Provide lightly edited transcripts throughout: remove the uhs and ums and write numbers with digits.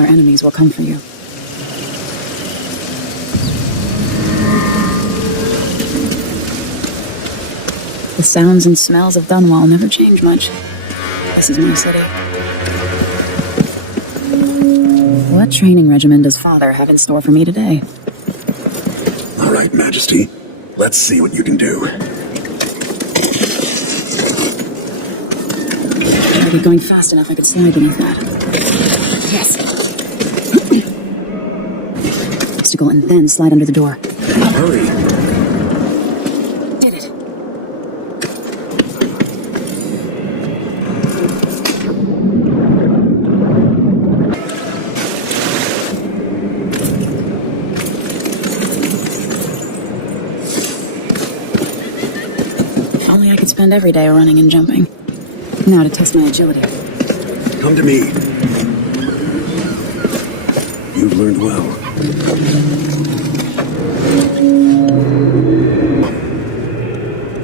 our enemies will come for you. The sounds and smells of Dunwall never change much. This is my city. What training regimen does Father have in store for me today? All right, Majesty. Let's see what you can do. If I get going fast enough, I could slide beneath that. Yes. Obstacle and then slide under the door. Hurry. Did it. If only I could spend every day running and jumping. Now to test my agility. Come to me. You've learned well.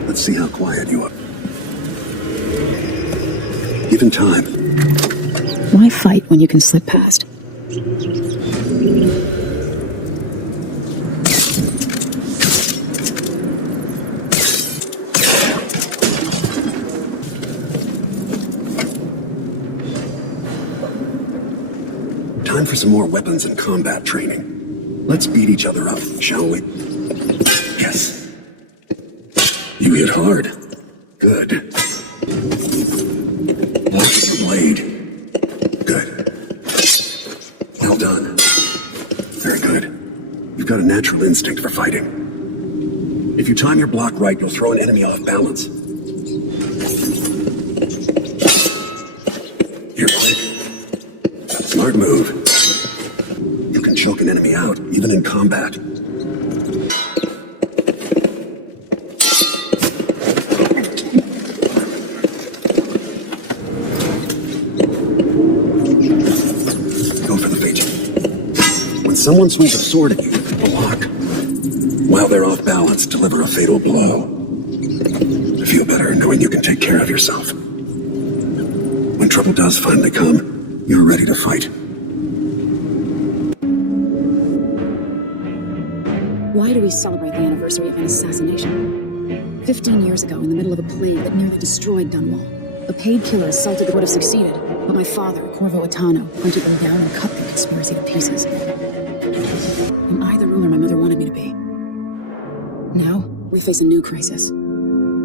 Let's see how quiet you are. Given time. Why fight when you can slip past? Time for some more weapons and combat training. Let's beat each other up, shall we? Yes. You hit hard. Good. Watch the blade. Good. Well done. Very good. You've got a natural instinct for fighting. If you time your block right, you'll throw an enemy off balance. You're quick. Smart move. You can choke an enemy out, even in combat. Go for the bait. When someone swings a sword at you, block. While they're off balance, deliver a fatal blow. Feel better knowing you can take care of yourself. When trouble does finally come, you're ready to fight. Why do we celebrate the anniversary of an assassination? 15 years ago, in the middle of a plague that nearly destroyed Dunwall, a paid killer assaulted would have succeeded, but my father, Corvo Attano, hunted them down and cut the conspiracy to pieces. Am I the ruler my mother wanted me to be? Now, we face a new crisis. I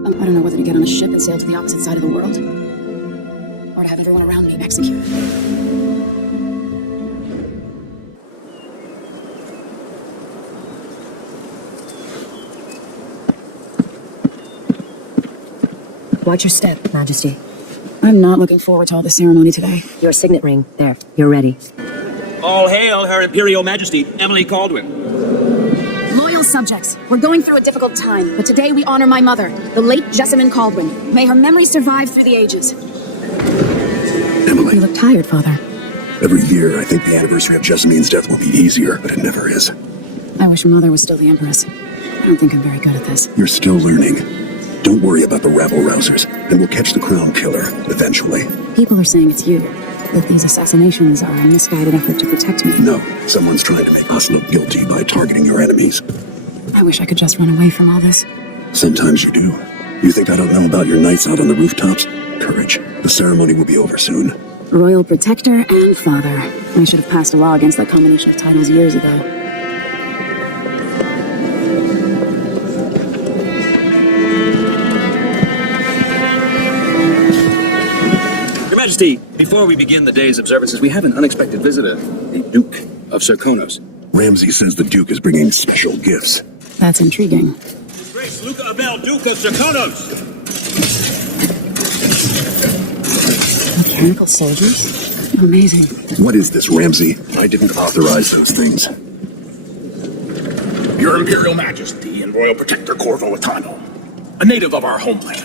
don't know whether to get on a ship and sail to the opposite side of the world, or to have everyone around me executed. Watch your step, Majesty. I'm not looking forward to all the ceremony today. Your signet ring. There. You're ready. All hail Her Imperial Majesty, Emily Kaldwin. Loyal subjects, we're going through a difficult time, but today we honor my mother, the late Jessamine Kaldwin. May her memory survive through the ages. Emily. You look tired, Father. Every year, I think the anniversary of Jessamine's death will be easier, but it never is. I wish Mother was still the Empress. I don't think I'm very good at this. You're still learning. Don't worry about the rabble-rousers, and we'll catch the crown killer, eventually. People are saying it's you, that these assassinations are a misguided effort to protect me. No, someone's trying to make us look guilty by targeting your enemies. I wish I could just run away from all this. Sometimes you do. You think I don't know about your nights out on the rooftops? Courage. The ceremony will be over soon. Royal Protector and Father. I should have passed a law against that combination of titles years ago. Your Majesty, before we begin the day's observances, we have an unexpected visitor, the Duke of Serkonos. Ramsay says the Duke is bringing special gifts. That's intriguing. Grace Luca Abel, Duke of Serkonos! Mechanical soldiers? Amazing. What is this, Ramsay? I didn't authorize those things. Your Imperial Majesty and Royal Protector Corvo Attano, a native of our homeland.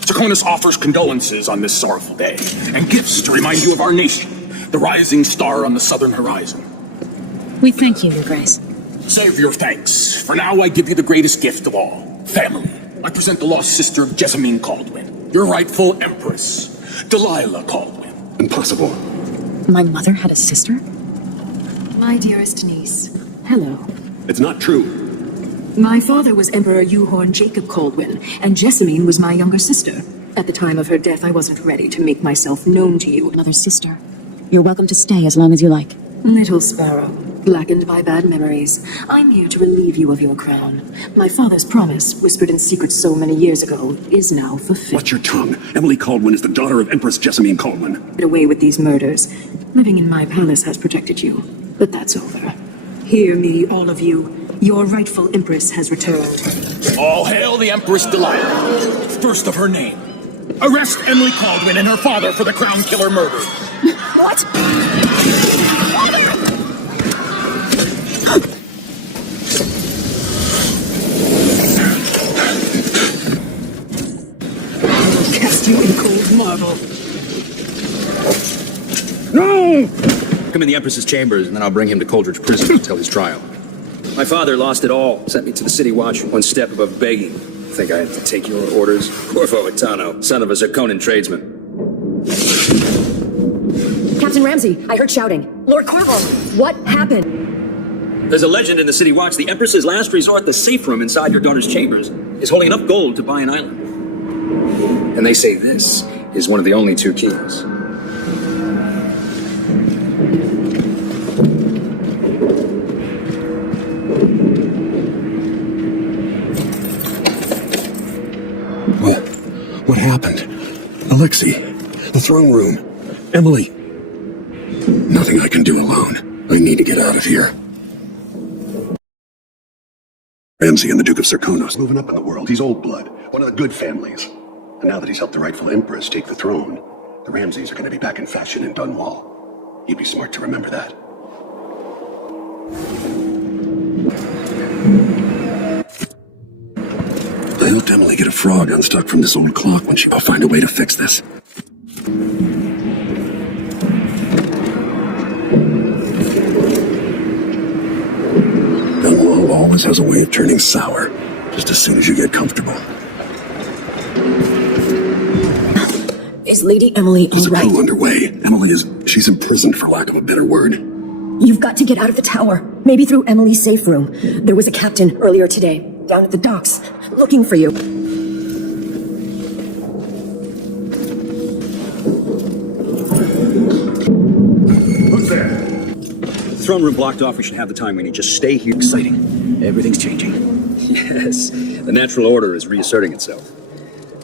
Serkonos offers condolences on this sorrowful day, and gifts to remind you of our nation, the rising star on the southern horizon. We thank you, Your Grace. Save your thanks. For now, I give you the greatest gift of all, family. I present the lost sister of Jessamine Kaldwin, your rightful Empress, Delilah Kaldwin. Impossible. My mother had a sister? My dearest niece. Hello. It's not true. My father was Emperor Euhorn Jacob Kaldwin, and Jessamine was my younger sister. At the time of her death, I wasn't ready to make myself known to you. Another sister. You're welcome to stay as long as you like. Little sparrow, blackened by bad memories, I'm here to relieve you of your crown. My father's promise, whispered in secret so many years ago, is now fulfilled. Watch your tongue. Emily Kaldwin is the daughter of Empress Jessamine Kaldwin. Get away with these murders. Living in my palace has protected you, but that's over. Hear me, all of you. Your rightful Empress has returned. All hail the Empress Delilah, first of her name. Arrest Emily Kaldwin and her father for the Crown Killer murder. What? I will cast you in cold marble. No! Come in the Empress's chambers, and then I'll bring him to Coldridge Prison to tell his trial. My father lost it all, sent me to the City Watch, one step above begging. Think I had to take your orders? Corvo Attano, son of a Zirconan tradesman. Captain Ramsey, I heard shouting. Lord Corvo, what happened? There's a legend in the City Watch. The Empress's last resort, the safe room inside your daughter's chambers, is holding enough gold to buy an island. And they say this is one of the only 2 keys. What happened? Alexei, the throne room, Emily. Nothing I can do alone. I need to get out of here. Ramsey and the Duke of Serkonos moving up in the world. He's old blood, one of the good families. And now that he's helped the rightful Empress take the throne, the Ramseys are going to be back in fashion in Dunwall. You'd be smart to remember that. I helped Emily get a frog unstuck from this old clock when I'll find a way to fix this. Dunwall always has a way of turning sour, just as soon as you get comfortable. Is Lady Emily There's a all right? coup underway. She's imprisoned for lack of a better word. You've got to get out of the tower. Maybe through Emily's safe room. There was a captain earlier today, down at the docks, looking for you. Who's there? The throne room blocked off. We should have the time we need. Just stay here. Exciting. Everything's changing. Yes. The natural order is reasserting itself.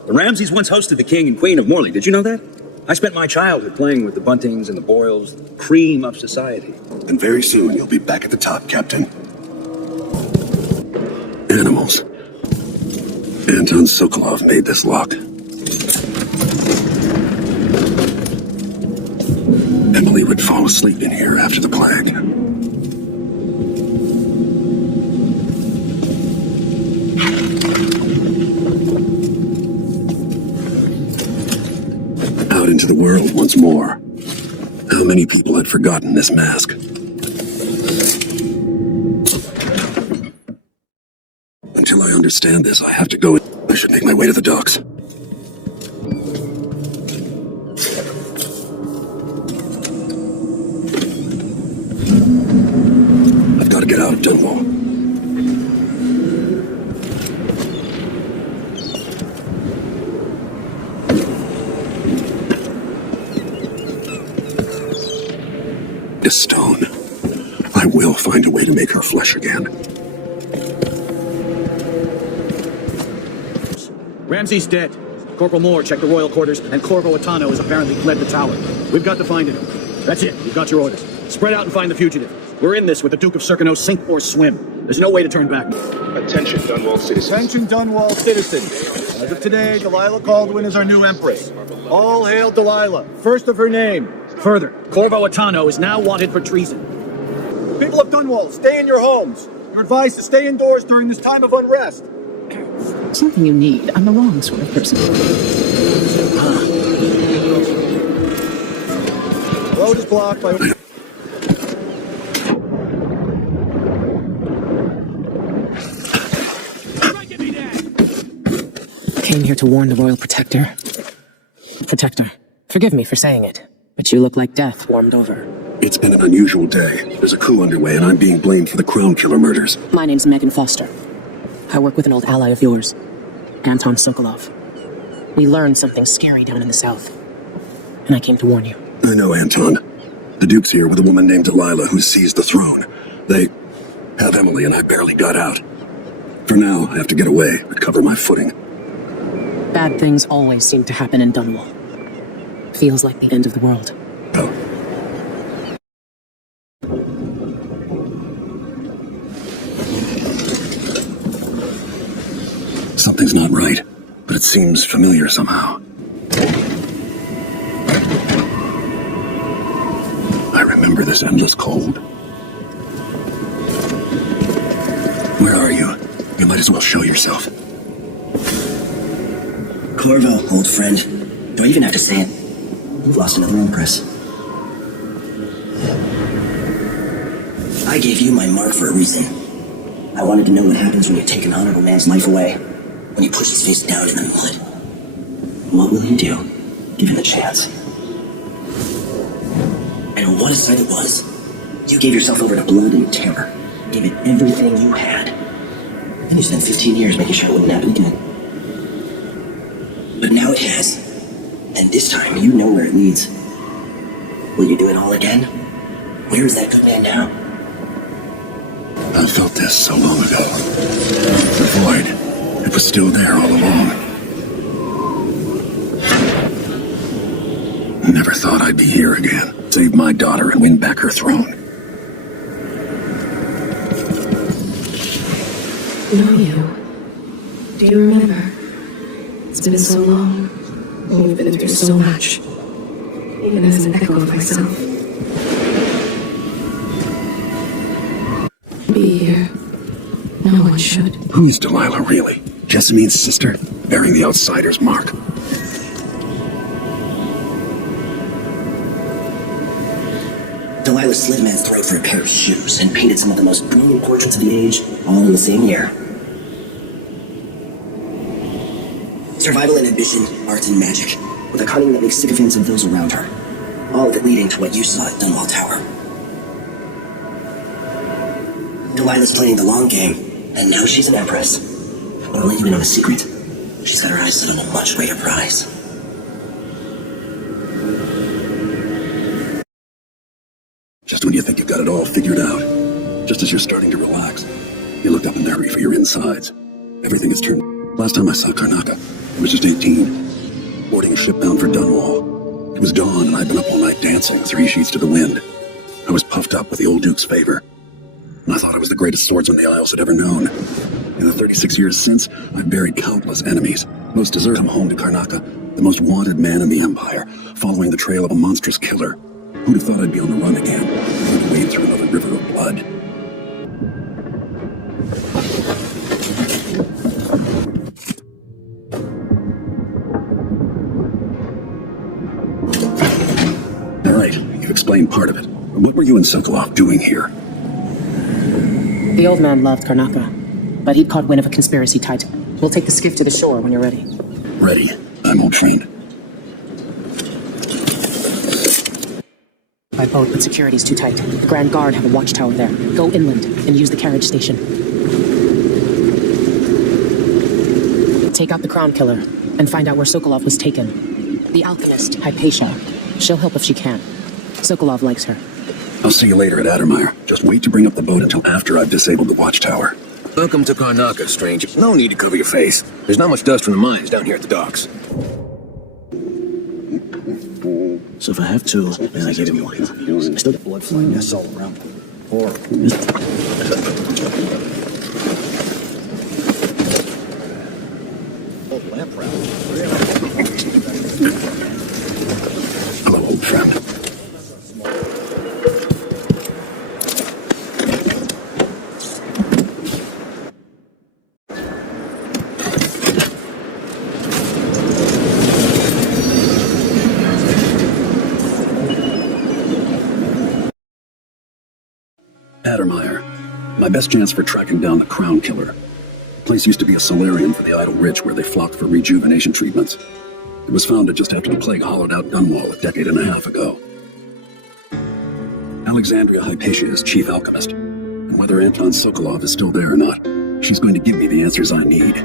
The Ramseys once hosted the king and queen of Morley. Did you know that? I spent my childhood playing with the Buntings and the Boyles, the cream of society. And very soon you'll be back at the top, Captain. Animals. Anton Sokolov made this lock. Emily would fall asleep in here after the plague. Out into the world once more. How many people had forgotten this mask? Until I understand this, I have to go. I should make my way to the docks. I've got to get out of Dunwall. This stone. I will find a way to make her flesh again. Ramsey's dead. Corporal Moore checked the royal quarters, and Corvo Attano has apparently fled the tower. We've got to find him. That's it. We've got your orders. Spread out and find the fugitive. We're in this with the Duke of Serkonos, sink or swim. There's no way to turn back. Attention, Dunwall citizens. Attention, Dunwall citizens. As of today, Delilah Kaldwin is our new Empress. All hail Delilah, first of her name. Further, Corvo Attano is now wanted for treason. People of Dunwall, stay in your homes. You're advised to stay indoors during this time of unrest. Something you need. I'm the wrong sort of person. Road is blocked by... Came here to warn the Royal Protector. Protector, forgive me for saying it, but you look like death warmed over. It's been an unusual day. There's a coup underway, and I'm being blamed for the Crown Killer murders. My name's Megan Foster. I work with an old ally of yours, Anton Sokolov. We learned something scary down in the south, and I came to warn you. I know Anton. The Duke's here with a woman named Delilah who seized the throne. They have Emily, and I barely got out. For now, I have to get away, recover my footing. Bad things always seem to happen in Dunwall. Feels like the end of the world. Oh. Something's not right, but it seems familiar somehow. I remember this endless cold. Where are you? You might as well show yourself. Corvo, old friend. Do I even have to say it? You've lost another Empress. I gave you my mark for a reason. I wanted to know what happens when you take an honorable man's life away. When you push his face down in the mud. What will you do? Give him a chance. And what a sight it was. You gave yourself over to blood and terror. Gave it everything you had. Then you spent 15 years making sure it wouldn't happen again. But now it has. And this time, you know where it leads. Will you do it all again? Where is that good man now? I felt this so long ago. The void. It was still there all along. Never thought I'd be here again. Save my daughter and win back her throne. Know you? Do you remember? It's been so long. We've been through so much. Even as an echo of myself. Be here. No one should. Who's Delilah, really? Jessamine's sister? Bearing the outsider's mark. Delilah slit a man's throat for a pair of shoes and painted some of the most brilliant portraits of the age, all in the same year. Survival and ambition, art and magic, with a cunning that makes sycophants of those around her. All of it leading to what you saw at Dunwall Tower. Delilah's playing the long game, and now she's an Empress. But I'll let you in on a secret. She's got her eyes set on a much greater prize. Just when you think you've got it all figured out, just as you're starting to relax, you look up and hurry for your insides. Everything has turned. Last time I saw Karnaca, I was just 18, boarding a ship bound for Dunwall. It was dawn, and I'd been up all night dancing, 3 sheets to the wind. I was puffed up with the old Duke's favor, and I thought I was the greatest swordsman the Isles had ever known. In the 36 years since, I've buried countless enemies. Most deserted him home to Karnaca, the most wanted man in the Empire, following the trail of a monstrous killer. Who'd have thought I'd be on the run again, going to wade through another river of blood? All right, you've explained part of it. What were you and Sokolov doing here? The old man loved Karnaca, but he'd caught wind of a conspiracy tied to... We'll take the skiff to the shore when you're ready. Ready. I'm all trained. By boat, but security's too tight. The Grand Guard have a watchtower there. Go inland and use the carriage station. Take out the Crown Killer and find out where Sokolov was taken. The alchemist, Hypatia. She'll help if she can. Sokolov likes her. I'll see you later at Addermire. Just wait to bring up the boat until after I've disabled the watchtower. Welcome to Karnaca, stranger. No need to cover your face. There's not much dust from the mines down here at the docks. So if I have two, then I give him one. I still get blood flowing mess all around him. Or... Hello, old friend. Addermire. My best chance for tracking down the Crown Killer. The place used to be a solarium for the idle rich where they flocked for rejuvenation treatments. It was founded just after the plague hollowed out Dunwall a decade and a half ago. Alexandria Hypatia is chief alchemist. And whether Anton Sokolov is still there or not, she's going to give me the answers I need.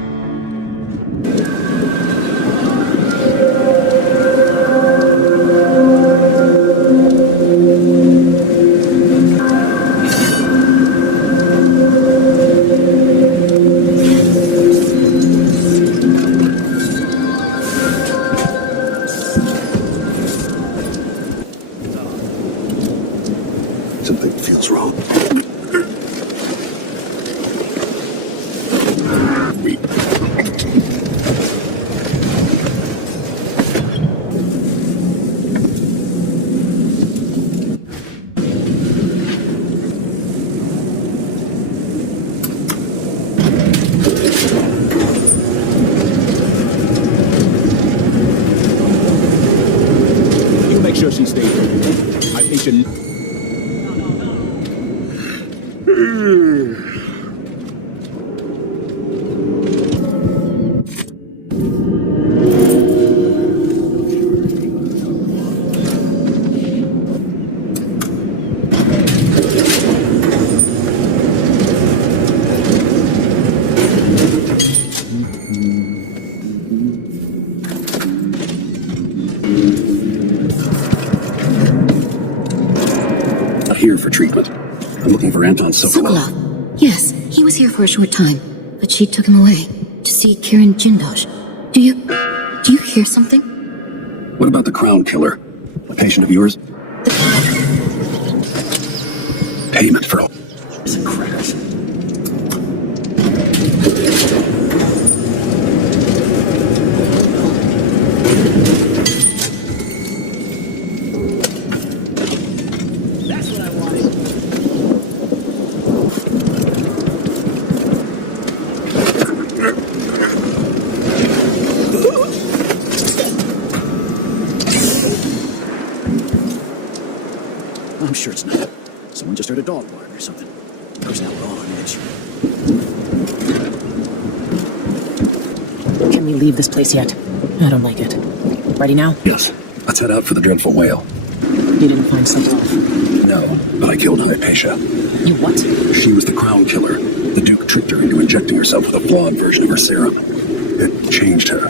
Something feels wrong. You make sure she stays there. I think she... Here for treatment. I'm looking for Anton Sokolov. Sokolov? Yes, he was here for a short time, but she took him away to see Kirin Jindosh. Do you hear something? What about the crown killer? A patient of yours? Payment for all. It's a crackers. I'm sure it's not. Someone just heard a dog bark or something. Goes now we're all on edge. Can we leave this place yet? I don't like it. Ready now? Yes. Let's head out for the dreadful whale. You didn't find Sokolov? No, but I killed Hypatia. You what? She was the crown killer. The Duke tricked her into injecting herself with a flawed version of her serum. It changed her.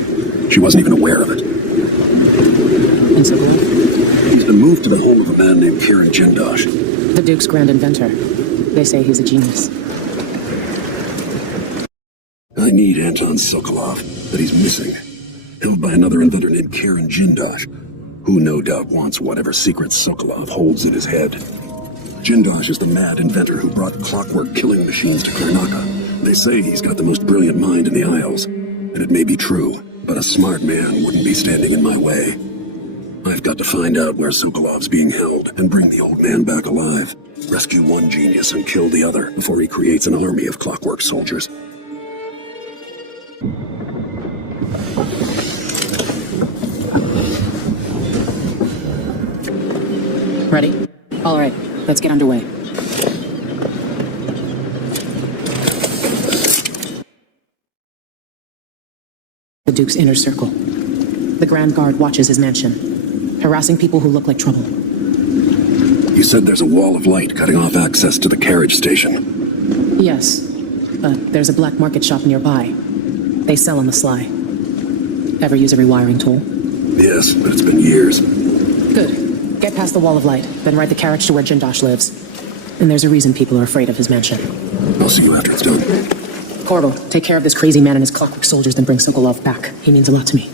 She wasn't even aware of it. And Sokolov? He's been moved to the home of a man named Kirin Jindosh. The Duke's grand inventor. They say he's a genius. I need Anton Sokolov, but he's missing. Held by another inventor named Kirin Jindosh, who no doubt wants whatever secrets Sokolov holds in his head. Jindosh is the mad inventor who brought clockwork killing machines to Karnaca. They say he's got the most brilliant mind in the Isles, and it may be true, but a smart man wouldn't be standing in my way. I've got to find out where Sokolov's being held and bring the old man back alive. Rescue one genius and kill the other before he creates an army of clockwork soldiers. Ready? All right, let's get underway. The Duke's inner circle. The Grand Guard watches his mansion, harassing people who look like trouble. You said there's a wall of light cutting off access to the carriage station. Yes, but there's a black market shop nearby. They sell on the sly. Ever use a rewiring tool? Yes, but it's been years. Good. Get past the wall of light, then ride the carriage to where Jindosh lives. And there's a reason people are afraid of his mansion. I'll see you after it's done. Corvo, take care of this crazy man and his clockwork soldiers, then bring Sokolov back. He means a lot to me.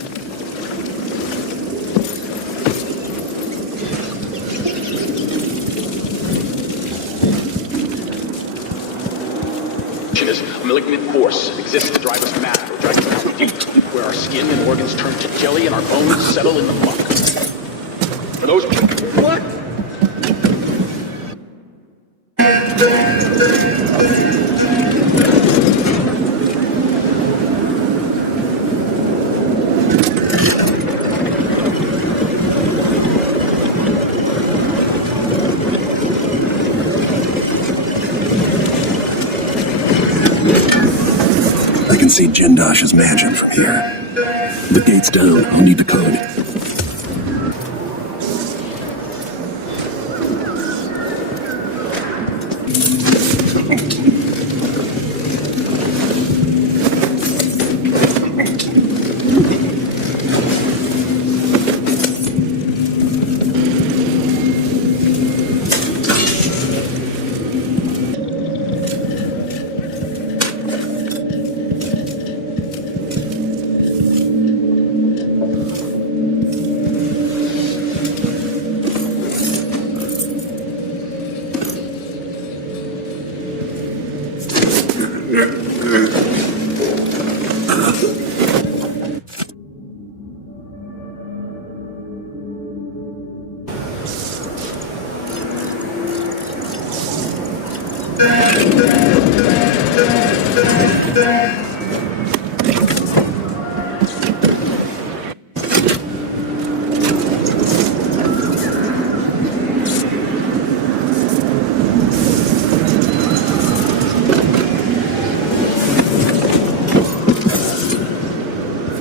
A malignant force exists to drive us mad or drag us down deep, where our skin and organs turn to jelly and our bones settle in the muck. For those... What? See Jindosh's mansion from here. The gate's down. I'll need the code.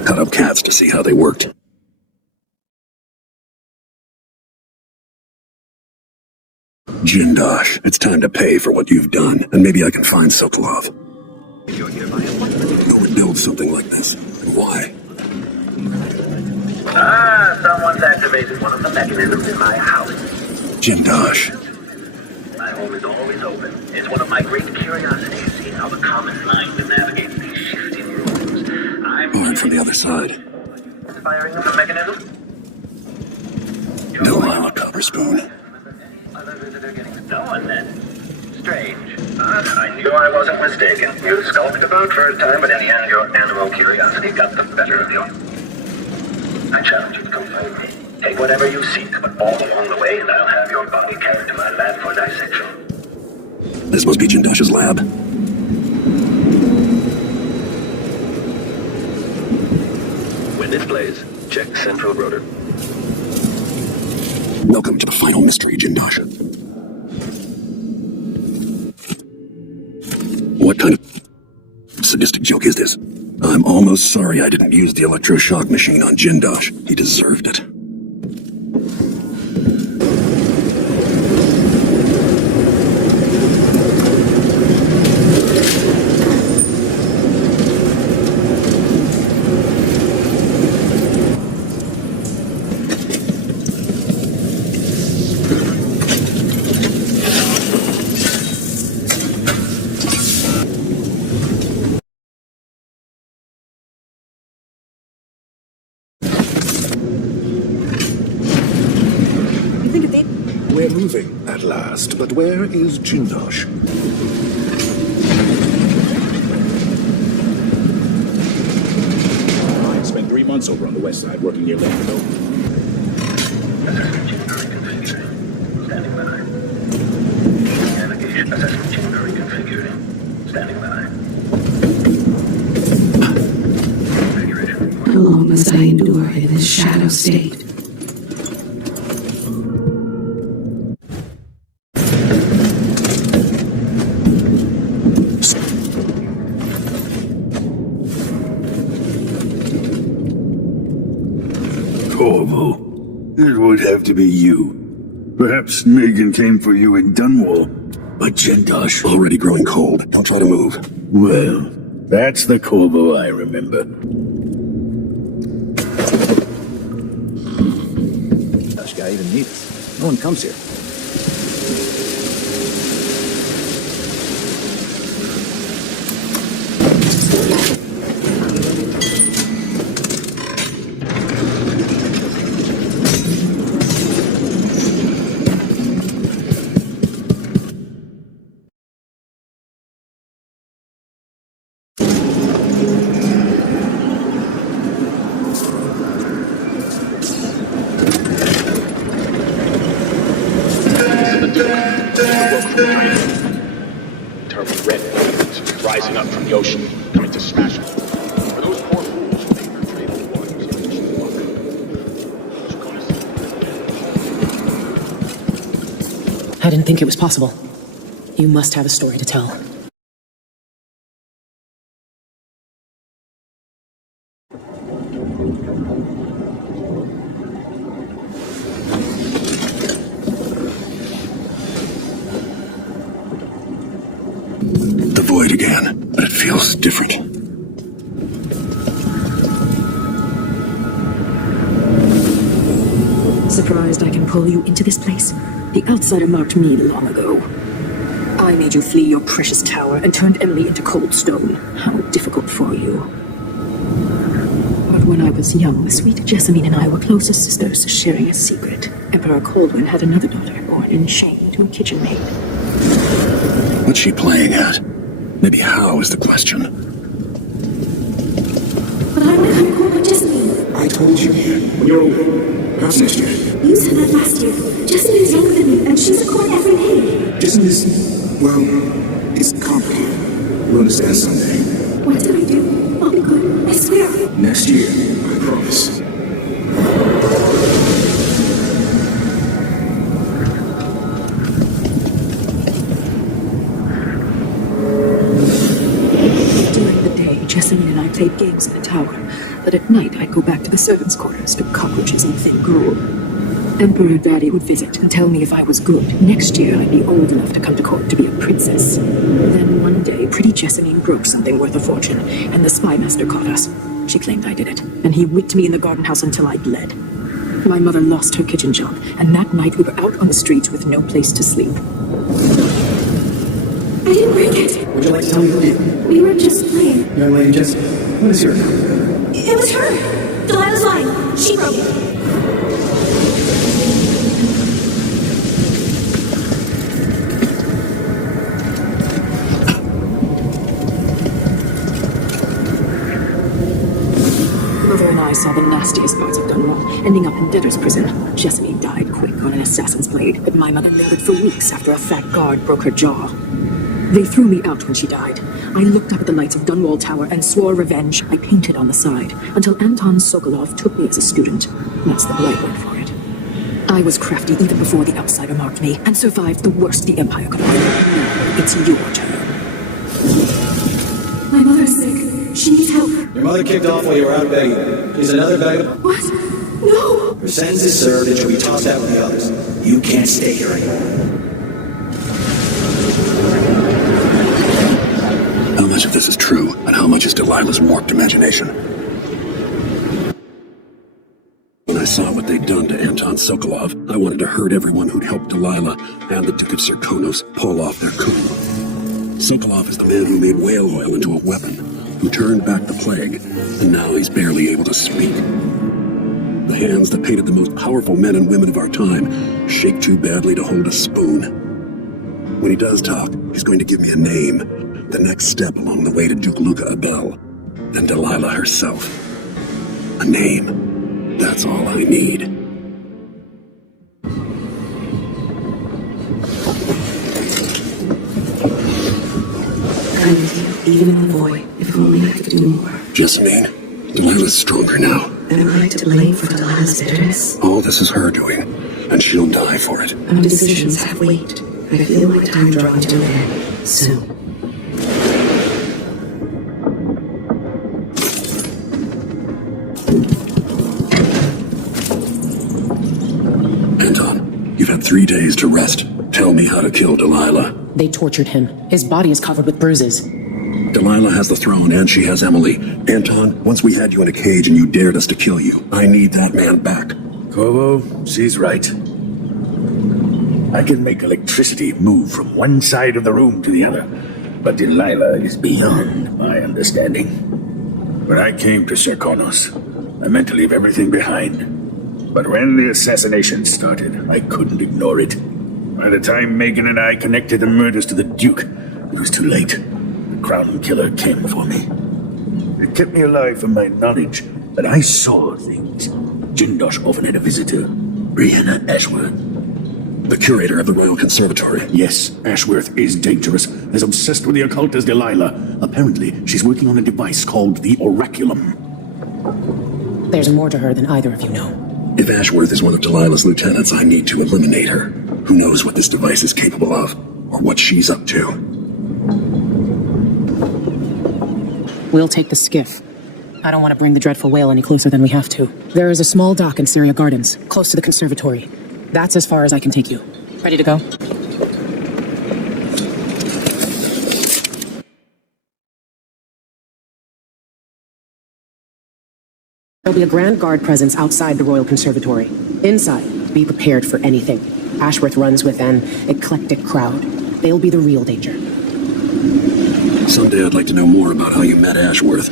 Cut up cats to see how they worked. Jindosh, it's time to pay for what you've done, and maybe I can find Sokolov. Who would build something like this, and why? Someone's activated one of the mechanisms in my house. Jindosh. My home is always open. It's one of my great curiosities, seeing how the common mind navigates these shifting rooms. Barred from the other side. Firing of the mechanism? Delilah Copper Spoon. No one then. Strange. I knew I wasn't mistaken. You skulked about for a time, but in the end your animal curiosity got the better of you. I challenge you to come find me. Take whatever you seek, but all along the way, and I'll have your body carried to my lab for dissection. This must be Jindosh's lab. When this plays, check central rotor. Welcome to the final mystery, Jindosh. What kind of sadistic joke is this? I'm almost sorry I didn't use the electroshock machine on Jindosh. He deserved it. We're moving at last, but where is Jindosh? I spent 3 months over on the west side working near Lake. Standing by. Navigation assessment chamber reconfigured. Standing by. How long must I endure in this shadow state? Corvo, it would have to be you. Perhaps Megan came for you in Dunwall. But Jindosh already growing cold. Don't try to move. Well, that's the Corvo I remember. This guy even needs. No one comes here. Turbo red waves rising up from the ocean, coming to smash us. For those poor fools who think they're trading waters of the I didn't think it was possible. You must have a story to tell. looks different. Surprised I can pull you into this place? The outsider marked me long ago. I made you flee your precious tower and turned Emily into cold stone. How difficult for you. But when I was young, sweet Jessamine and I were close as sisters, sharing a secret. Emperor Kaldwin had another daughter, born in shame to a kitchen maid. What's she playing at? Maybe how is the question. But I'm the kind of Corvo Jessamine. I told you. You're older. How's next year? You said that last year. Jessamine is younger than me, and she's a court every day. Isn't this, well, it's complicated. We'll understand someday. What did I do? I'll be good. I swear. Next year, I promise. During the day, Jessamine and I played games in the tower, but at night I'd go back to the servants' quarters to cockroaches and thin gruel. Emperor Daddy would visit and tell me if I was good. Next year I'd be old enough to come to court to be a princess. Then one day, pretty Jessamine broke something worth a fortune, and the spy master caught us. She claimed I did it, and he whipped me in the garden house until I bled. My mother lost her kitchen job, and that night we were out on the streets with no place to sleep. I didn't break it. Would you like to tell me who did? We were just playing. Young lady Jessamine, what is your name? It was her. Delilah's lying. She broke it. Mother and I saw the nastiest parts of Dunwall, ending up in debtor's prison. Jessamine died quick on an assassin's blade, but my mother lingered for weeks after a fat guard broke her jaw. They threw me out when she died. I looked up at the lights of Dunwall Tower and swore revenge. I painted on the side, until Anton Sokolov took me as a student. That's the polite word for it. I was crafty even before the outsider marked me, and survived the worst the Empire could offer. Now it's your turn. My mother's sick. She needs help. Your mother kicked off while you were out begging. She's another vagabond. What? No! Her sentence is served and she'll be tossed out with the others. You can't stay here anymore. How much of this is true, and how much is Delilah's warped imagination? When I saw what they'd done to Anton Sokolov, I wanted to hurt everyone who'd helped Delilah and the Duke of Serkonos pull off their coup. Sokolov is the man who made whale oil into a weapon, who turned back the plague, and now he's barely able to speak. The hands that painted the most powerful men and women of our time shake too badly to hold a spoon. When he does talk, he's going to give me a name, the next step along the way to Duke Luca Abel, and Delilah herself. A name. That's all I need. I'm with you, even in the void, if only I could do more. Jessamine, Delilah's stronger now. Am I to blame for Delilah's bitterness? All this is her doing, and she'll die for it. Our decisions have weight. I feel my time drawing to an end. Soon. Anton, you've had 3 days to rest. Tell me how to kill Delilah. They tortured him. His body is covered with bruises. Delilah has the throne, and she has Emily. Anton, once we had you in a cage and you dared us to kill you, I need that man back. Corvo, she's right. I can make electricity move from one side of the room to the other, but Delilah is beyond my understanding. When I came to Serkonos, I meant to leave everything behind. But when the assassination started, I couldn't ignore it. By the time Megan and I connected the murders to the Duke, it was too late. The Crown Killer came for me. It kept me alive from my knowledge, but I saw things. Jindosh often had a visitor, Brianna Ashworth. The curator of the Royal Conservatory. Yes, Ashworth is dangerous, as obsessed with the occult as Delilah. Apparently, she's working on a device called the Oraculum. There's more to her than either of you know. If Ashworth is one of Delilah's lieutenants, I need to eliminate her. Who knows what this device is capable of, or what she's up to. We'll take the skiff. I don't want to bring the dreadful whale any closer than we have to. There is a small dock in Syria Gardens, close to the conservatory. That's as far as I can take you. Ready to go? be a Grand Guard presence outside the Royal Conservatory. Inside, be prepared for anything. Ashworth runs with an eclectic crowd. They'll be the real danger. Someday I'd like to know more about how you met Ashworth.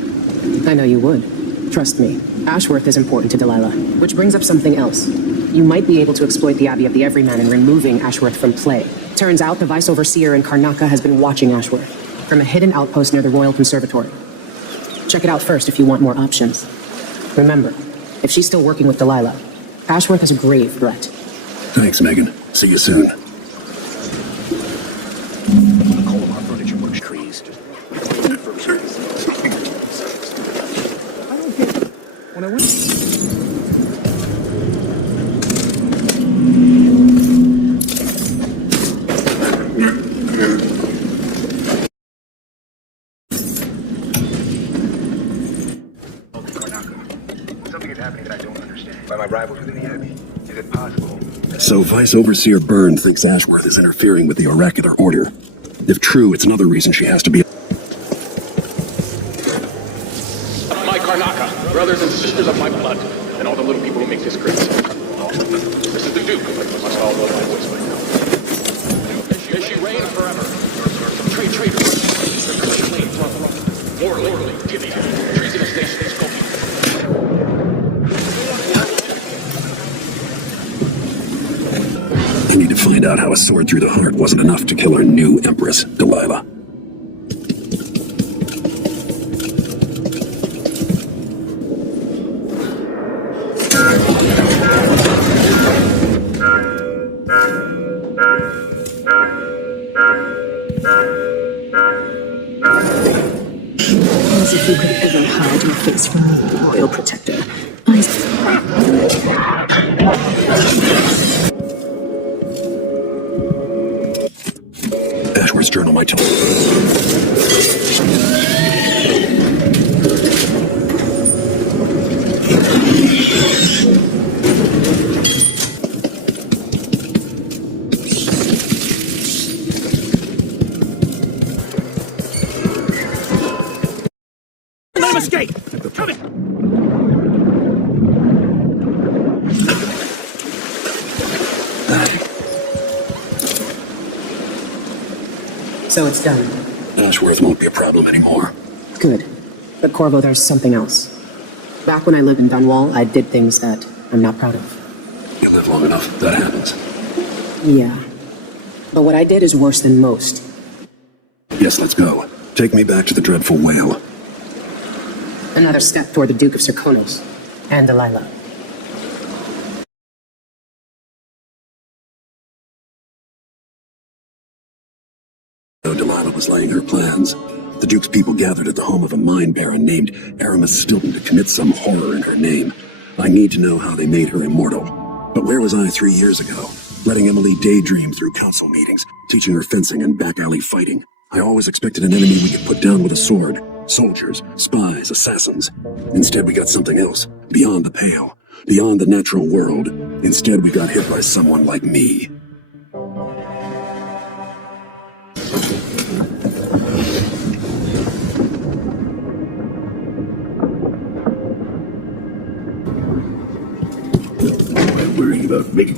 I know you would. Trust me, Ashworth is important to Delilah. Which brings up something else. You might be able to exploit the Abbey of the Everyman in removing Ashworth from play. Turns out the Vice Overseer in Karnaca has been watching Ashworth from a hidden outpost near the Royal Conservatory. Check it out first if you want more options. Remember, if she's still working with Delilah, Ashworth is a grave threat. Thanks, Megan. See you soon. When I went... Something is happening that I don't understand. By my rivals within the Abbey. Is it possible? So Vice Overseer Byrne thinks Ashworth is interfering with the oracular order. If true, it's another reason she has to be... My Karnaca, brothers and sisters of my blood, and all the little people who make this crazy. This is the Duke, must all know my voice by now. May she reign forever. Traitor. Lordly, Timmy, treasonous nation, Skokie. I need to find out how a sword through the heart wasn't enough to kill our new Empress, Delilah. As if you could ever hide your face from me, Royal Protector. Ashworth's journal might tell. Let him escape! Come in! So it's done. Ashworth won't be a problem anymore. Good. But Corvo, there's something else. Back when I lived in Dunwall, I did things that I'm not proud of. You live long enough, that happens. Yeah. But what I did is worse than most. Yes, let's go. Take me back to the dreadful whale. Another step toward the Duke of Serkonos and Delilah. Though Delilah was laying her plans, the Duke's people gathered at the home of a mine baron named Aramis Stilton to commit some horror in her name. I need to know how they made her immortal. But where was I 3 years ago? Letting Emily daydream through council meetings, teaching her fencing and back alley fighting. I always expected an enemy we could put down with a sword. Soldiers, spies, assassins. Instead, we got something else. Beyond the pale. Beyond the natural world. Instead, we got hit by someone like me. I'm worried about me.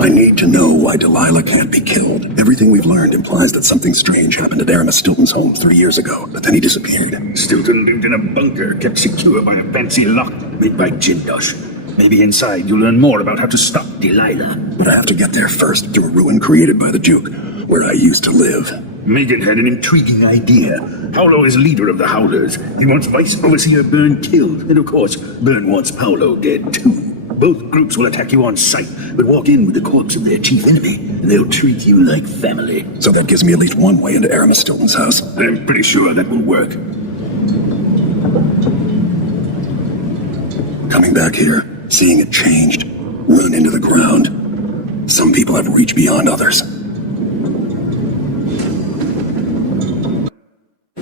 I need to know why Delilah can't be killed. Everything we've learned implies that something strange happened at Aramis Stilton's home 3 years ago, but then he disappeared. Stilton lived in a bunker kept secure by a fancy lock made by Jindosh. Maybe inside you'll learn more about how to stop Delilah. But I have to get there first, through a ruin created by the Duke, where I used to live. Megan had an intriguing idea. Paolo is leader of the Howlers. He wants Vice Overseer Byrne killed, and of course, Byrne wants Paolo dead too. Both groups will attack you on sight, but walk in with the corpse of their chief enemy, and they'll treat you like family. So that gives me at least one way into Aramis Stilton's house. I'm pretty sure that will work. Coming back here, seeing it changed, run into the ground. Some people have reached beyond others.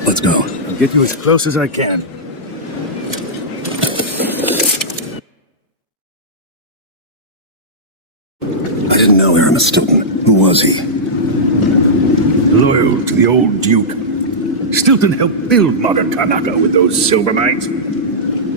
Let's go. I'll get you as close as I can. I didn't know Aramis Stilton. Who was he? Loyal to the old Duke. Stilton helped build modern Karnaca with those silver mines.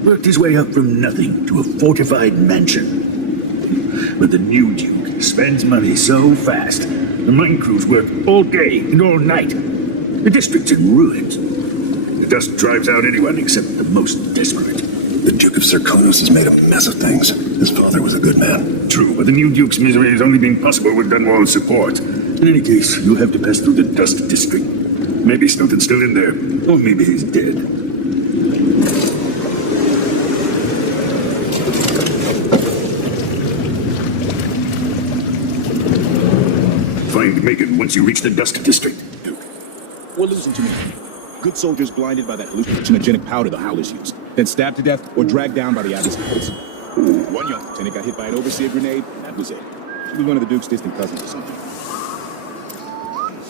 Worked his way up from nothing to a fortified mansion. But the new Duke spends money so fast, the mine crews work all day and all night. The district's in ruins. The dust drives out anyone except the most desperate. The Duke of Serkonos has made a mess of things. His father was a good man. True, but the new Duke's misery has only been possible with Dunwall's support. In any case, you'll have to pass through the Dust District. Maybe Snowden's still in there, or maybe he's dead. Find Megan once you reach the Dust District. We're losing too many. Good soldiers blinded by that hallucinogenic powder the Howlers used, then stabbed to death or dragged down by the Abbey's guards. One young lieutenant got hit by an overseer grenade, and that was it. He was one of the Duke's distant cousins or something.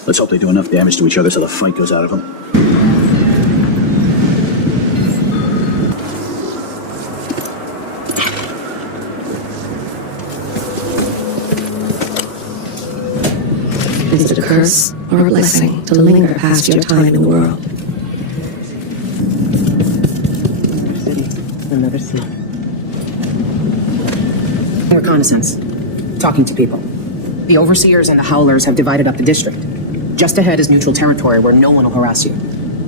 Let's hope they do enough damage to each other so the fight goes out of them. Is it a curse or a blessing to linger past your time in the world? Another city. Reconnaissance. Talking to people. The Overseers and the Howlers have divided up the district. Just ahead is neutral territory where no one will harass you.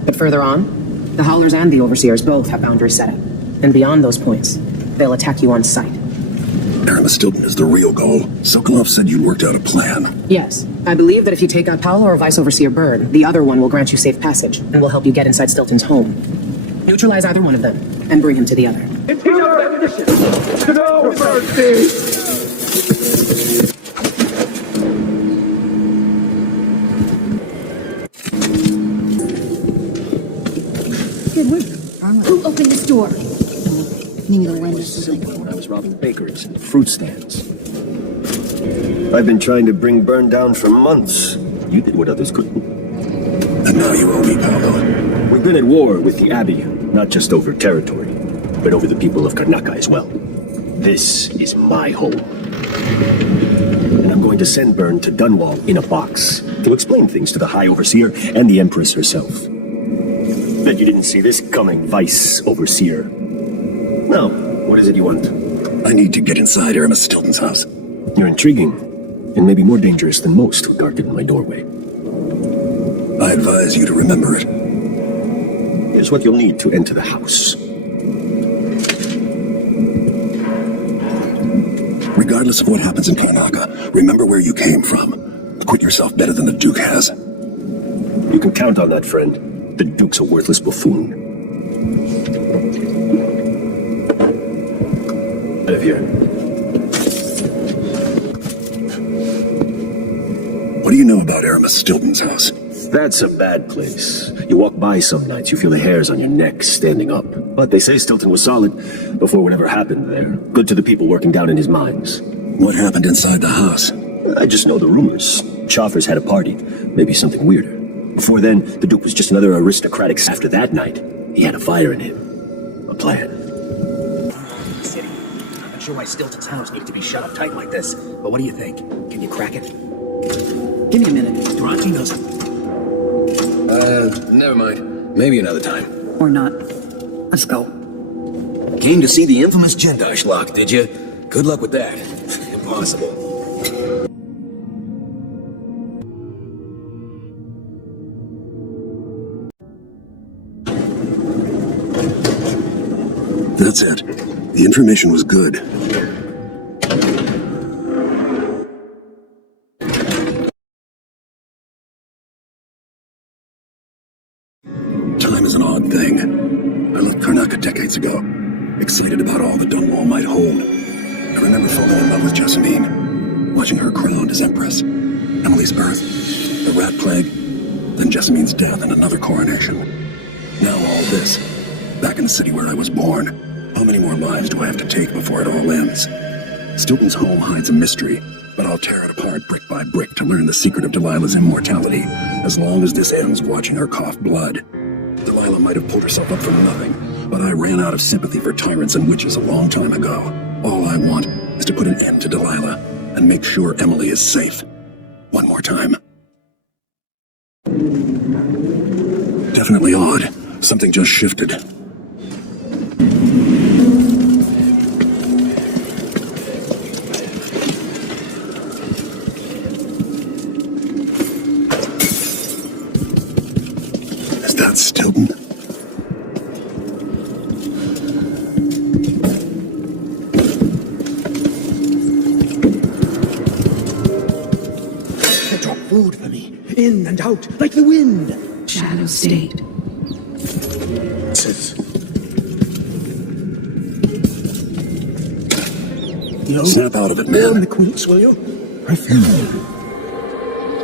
But further on, the Howlers and the Overseers both have boundaries set up. And beyond those points, they'll attack you on sight. Aramis Stilton is the real goal. Sokolov said you'd worked out a plan. Yes. I believe that if you take out Paolo or Vice Overseer Bird, the other one will grant you safe passage and will help you get inside Stilton's home. Neutralize either one of them and bring him to the other. It's your recognition! To no mercy! Who opened this door? Maybe the wind or something. When I was robbing bakeries and fruit stands. I've been trying to bring Byrne down for months. You did what others couldn't. And now you owe me, Paolo. We've been at war with the Abbey, not just over territory, but over the people of Karnaca as well. This is my home. And I'm going to send Byrne to Dunwall in a box to explain things to the High Overseer and the Empress herself. Bet you didn't see this coming, Vice Overseer. Now, what is it you want? I need to get inside Aramis Stilton's house. You're intriguing, and maybe more dangerous than most who guarded in my doorway. I advise you to remember it. Here's what you'll need to enter the house. Regardless of what happens in Karnaca, remember where you came from. Acquit yourself better than the Duke has. You can count on that, friend. The Duke's a worthless buffoon. Out of here. What do you know about Aramis Stilton's house? That's a bad place. You walk by some nights, you feel the hairs on your neck standing up. But they say Stilton was solid before whatever happened there. Good to the people working down in his mines. What happened inside the house? I just know the rumors. Choffers had a party, maybe something weirder. Before then, the Duke was just another aristocratic. After that night, he had a fire in him. A plan. City. I'm not sure why Stilton's house needed to be shut up tight like this, but what do you think? Can you crack it? Give me a minute. Durante knows. Never mind. Maybe another time. Or not. Let's go. Came to see the infamous Jindosh lock, did you? Good luck with that. Impossible. That's it. The information was good. Time is an odd thing. I left Karnaca decades ago, excited about all the Dunwall might hold. I remember falling in love with Jessamine, watching her crowned as Empress, Emily's birth, the rat plague, then Jessamine's death and another coronation. Now all this, back in the city where I was born. How many more lives do I have to take before it all ends? Stilton's home hides a mystery, but I'll tear it apart brick by brick to learn the secret of Delilah's immortality, as long as this ends watching her cough blood. Delilah might have pulled herself up from nothing, but I ran out of sympathy for tyrants and witches a long time ago. All I want is to put an end to Delilah and make sure Emily is safe. One more time. Definitely odd. Something just shifted. that Stilton? They drop food for me, in and out, like the wind. Shadow State. Snap out of it, Warn man. the quince, will you?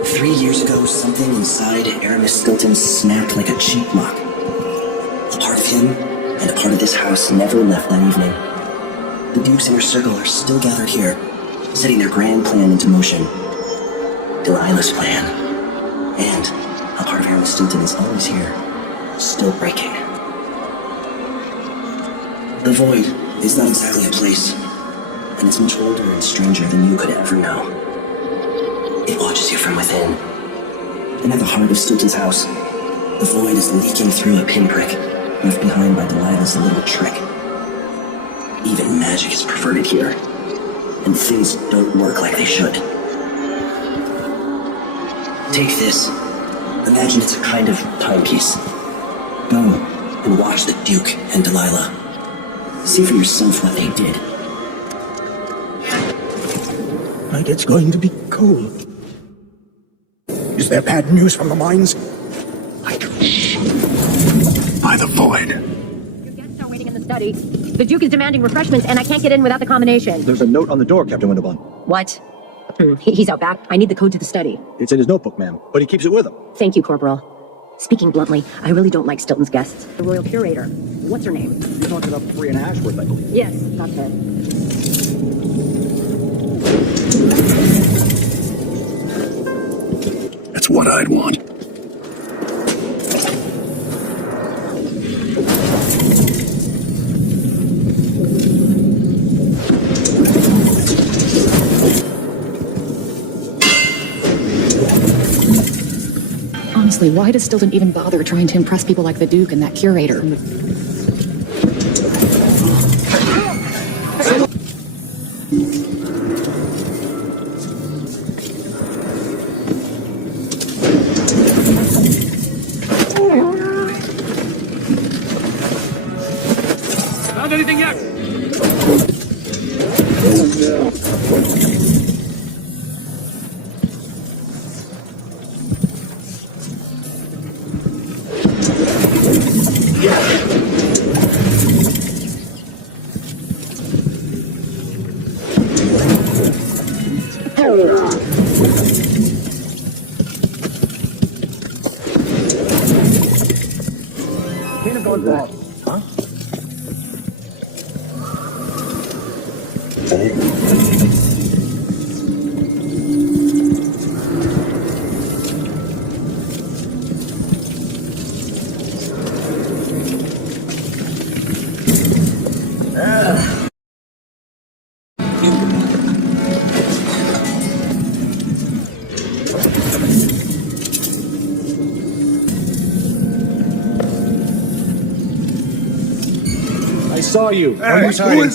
3 years ago, something inside Aramis Stilton snapped like a cheap lock. A part of him and a part of this house never left that evening. The Duke's inner circle are still gathered here, setting their grand plan into motion. Delilah's plan. And a part of Aramis Stilton is always here, still breaking. The Void is not exactly a place, and it's much older and stranger than you could ever know. It watches you from within. And at the heart of Stilton's house, the Void is leaking through a pinprick left behind by Delilah's little trick. Even magic is perverted here, and things don't work like they should. Take this. Imagine it's a kind of timepiece. Go and watch the Duke and Delilah. See for yourself what they did. Like it's going to be cold. Is there bad news from the mines? By the Void. Your guests are waiting in the study. The Duke is demanding refreshments, and I can't get in without the combination. There's a note on the door, Captain Winterbond. What? He's out back. I need the code to the study. It's in his notebook, ma'am, but he keeps it with him. Thank you, Corporal. Speaking bluntly, I really don't like Stilton's guests. The Royal Curator. What's her name? You're talking about Brianna Ashworth, I believe. Yes, that's her. That's what I'd want. Honestly, why does Stilton even bother trying to impress people like the Duke and that curator? Found anything yet? Huh? I saw you. Are you tired?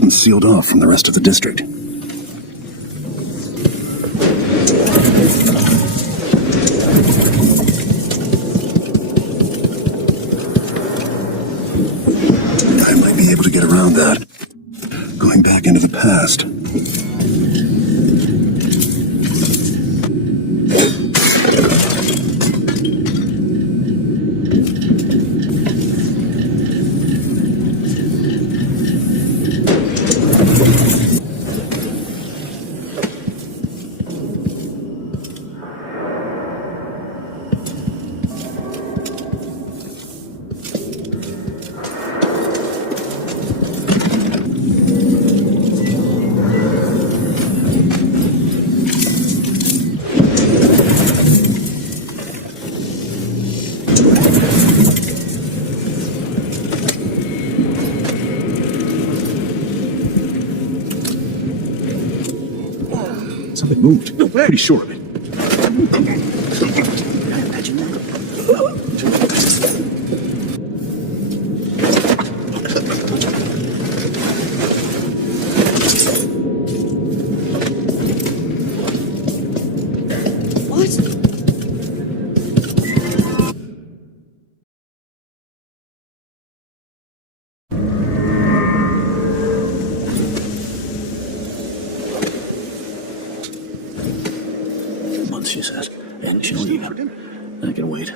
I'm sealed off from the rest of the district. I might be able to get around that. Going back into the past. Something moved. No way. Pretty sure of it. I imagine that. She says, and she'll leave. I can wait.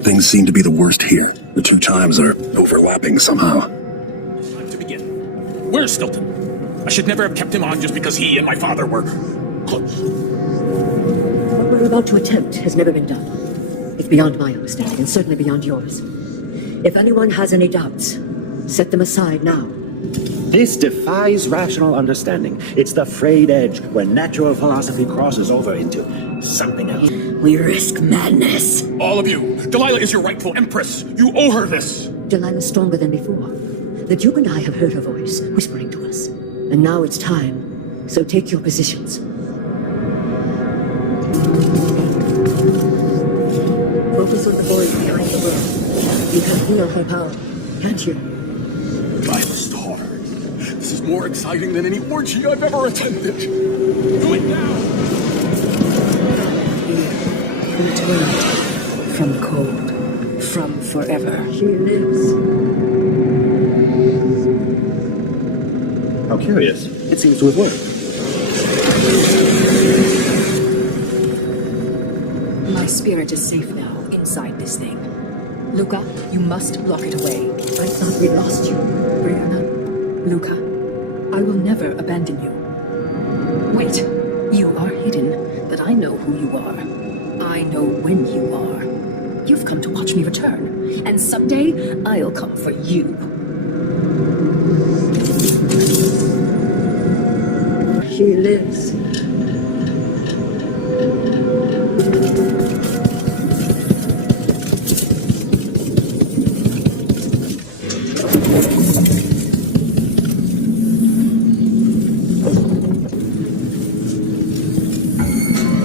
Things seem to be the worst here. The two times are overlapping somehow. Time to begin. Where's Stilton? I should never have kept him on just because he and my father were close. What we're about to attempt has never been done. It's beyond my understanding, and certainly beyond yours. If anyone has any doubts, set them aside now. This defies rational understanding. It's the frayed edge where natural philosophy crosses over into something else. We risk madness. All of you, Delilah is your rightful Empress. You owe her this. Delilah's stronger than before. The Duke and I have heard her voice, whispering to us. And now it's time. So take your positions. Focus on the void behind the world. You can feel her power, can't you? Delilah's daughter. This is more exciting than any orgy I've ever attended. Do it now! From eternity, from cold, from forever. She lives. How curious. It seems to have worked. My spirit is safe now, inside this thing. Luca, you must lock it away. I thought we lost you. Brianna, Luca, I will never abandon you. Wait, you are hidden, but I know who you are. I know when you are. You've come to watch me return, and someday I'll come for you. She lives.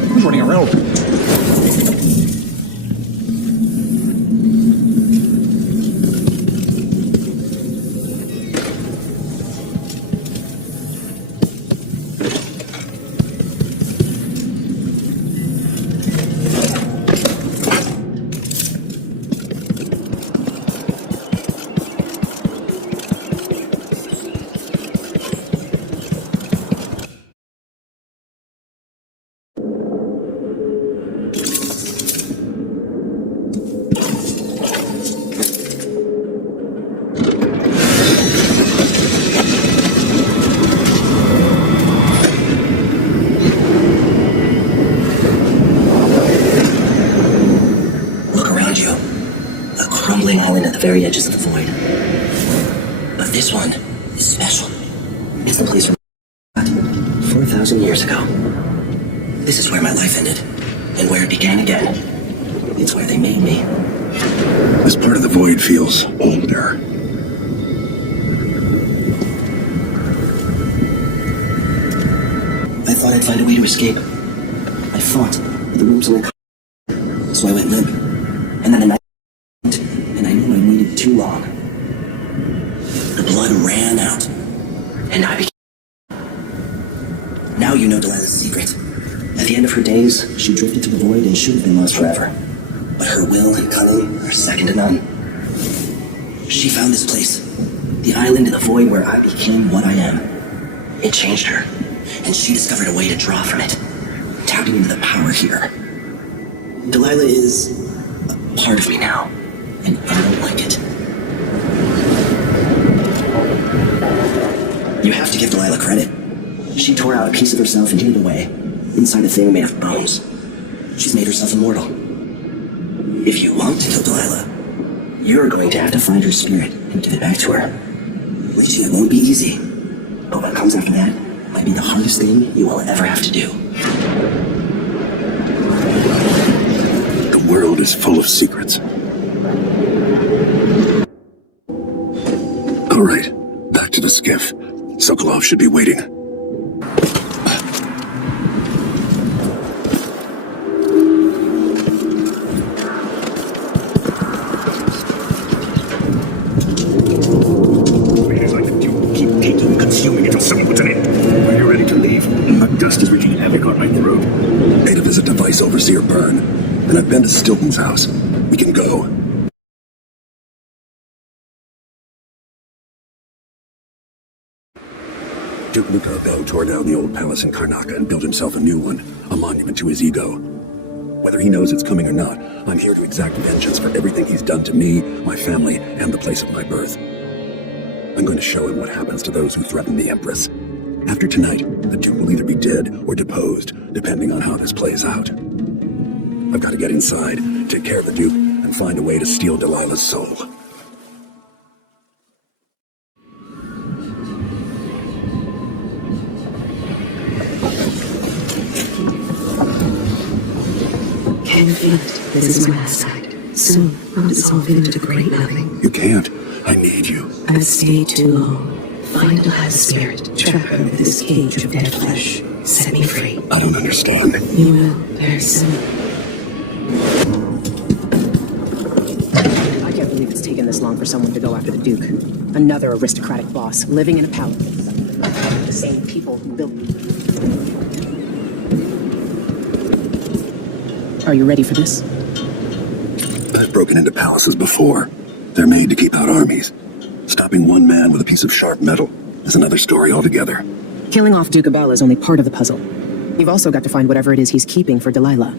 Who's running around? Island at the very edges of the void. But this one is special. It's the place from 4,000 years ago. This is where my life ended, and where it began again. It's where they made me. This part of the void feels older. I thought I'd find a way to escape. I fought, but the rooms were so I went limp. And then a night, and I knew I waited too long. The blood ran out, and I became... Now you know Delilah's secret. At the end of her days, she drifted to the void and should have been lost forever. But her will and cunning are second to none. She found this place, the island in the void where I became what I am. It changed her, and she discovered a way to draw from it, tapping into the power here. Delilah is a part of me now, and I don't like it. You have to give Delilah credit. She tore out a piece of herself and hid it away, inside a thing made of bones. She's made herself immortal. If you want to kill Delilah, you're going to have to find her spirit and give it back to her. Which it won't be easy. But what comes after that might be the hardest thing you will ever have to do. The world is full of secrets. All right, back to the skiff. Sokolov should be waiting. Overseer Byrne, and I've been to Stilton's house. We can go. Duke Luca Bell tore down the old palace in Karnaca and built himself a new one, a monument to his ego. Whether he knows it's coming or not, I'm here to exact vengeance for everything he's done to me, my family, and the place of my birth. I'm going to show him what happens to those who threaten the Empress. After tonight, the Duke will either be dead or deposed, depending on how this plays out. I've got to get inside, take care of the Duke, and find a way to steal Delilah's soul. Can't feel it. This is my last sight. Soon, I'll dissolve into great nothing. You can't. I need you. I've stayed too long. Find Delilah's spirit, trap her with this cage of dead flesh. Set me free. I don't understand. You will, very soon. I can't believe it's taken this long for someone to go after the Duke. Another aristocratic boss, living in a palace. The same people who built me. Are you ready for this? I've broken into palaces before. They're made to keep out armies. Stopping one man with a piece of sharp metal is another story altogether. Killing off Duke Abel is only part of the puzzle. You've also got to find whatever it is he's keeping for Delilah.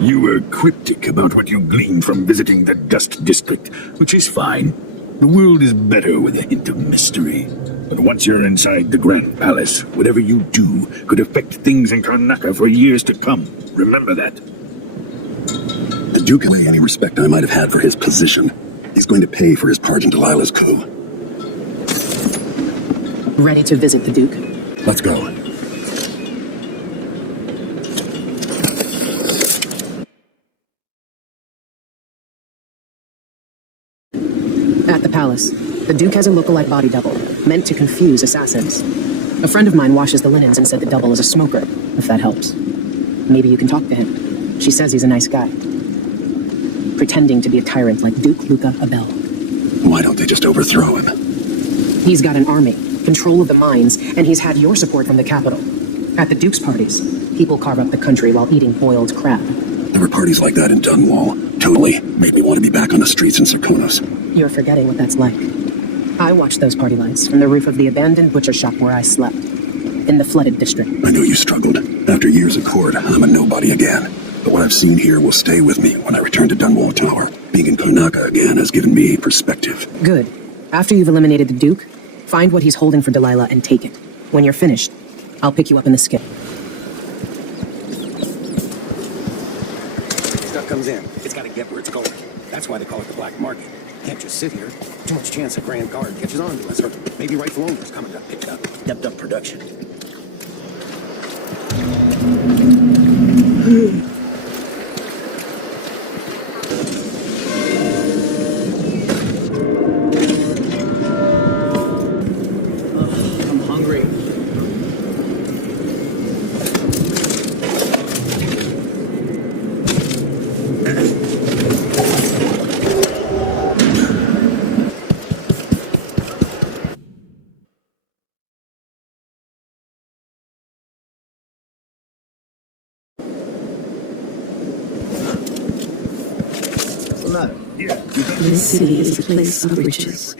You were cryptic about what you gleaned from visiting the Dust District, which is fine. The world is better with a hint of mystery. But once you're inside the Grand Palace, whatever you do could affect things in Karnaca for years to come. Remember that. The Duke away any respect I might have had for his position. He's going to pay for his part in Delilah's coup. Ready to visit the Duke? Let's go. At the palace, the Duke has a lookalike body double, meant to confuse assassins. A friend of mine washes the linens and said the double is a smoker, if that helps. Maybe you can talk to him. She says he's a nice guy. Pretending to be a tyrant like Duke Luca Abel. Why don't they just overthrow him? He's got an army, control of the mines, and he's had your support from the capital. At the Duke's parties, people carve up the country while eating boiled crab. There were parties like that in Dunwall. Totally made me want to be back on the streets in Serkonos. You're forgetting what that's like. I watched those party lights from the roof of the abandoned butcher shop where I slept. In the flooded district. I know you struggled. After years of court, I'm a nobody again. But what I've seen here will stay with me when I return to Dunwall Tower. Being in Karnaca again has given me perspective. Good. After you've eliminated the Duke, find what he's holding for Delilah and take it. When you're finished, I'll pick you up in the skiff. Stuff comes in. It's got to get where it's going. That's why they call it the black market. Can't just sit here. Too much chance a grand guard catches on to us, or maybe rightful owners come and got picked up. Stepped up production. I'm hungry. This city is a place of riches,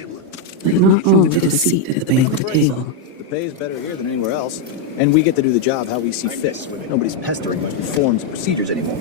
but not all get a seat at the banquet table. The pay is better here than anywhere else, and we get to do the job how we see fit. Nobody's pestering us with forms and procedures anymore.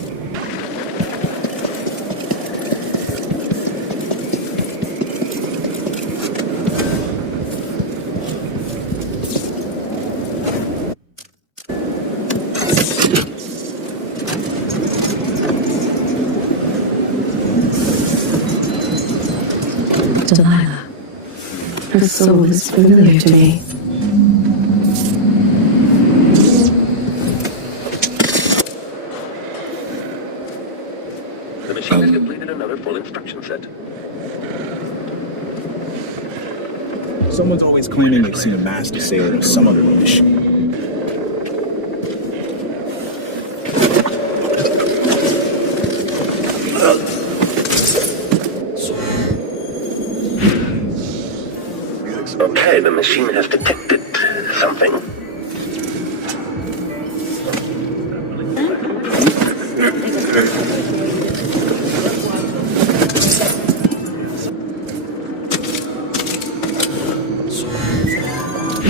Her soul is familiar to me. The machine has completed another full instruction set. Someone's always claiming they've seen a master sailor or some other rubbish. Okay, the machine has detected something.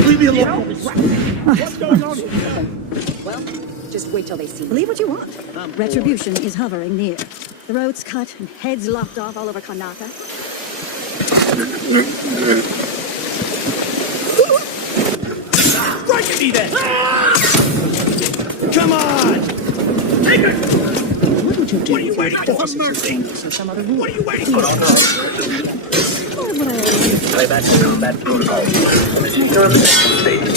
Leave me alone! What's going on? Well, just wait till they see. Believe what you want. Retribution is hovering near. The road's cut and heads lopped off all over Karnaca. Strike at me then! Come on! Take it! What are you waiting for? Mercy! What are you waiting for? Playback to combat protocol. You're in the second stage.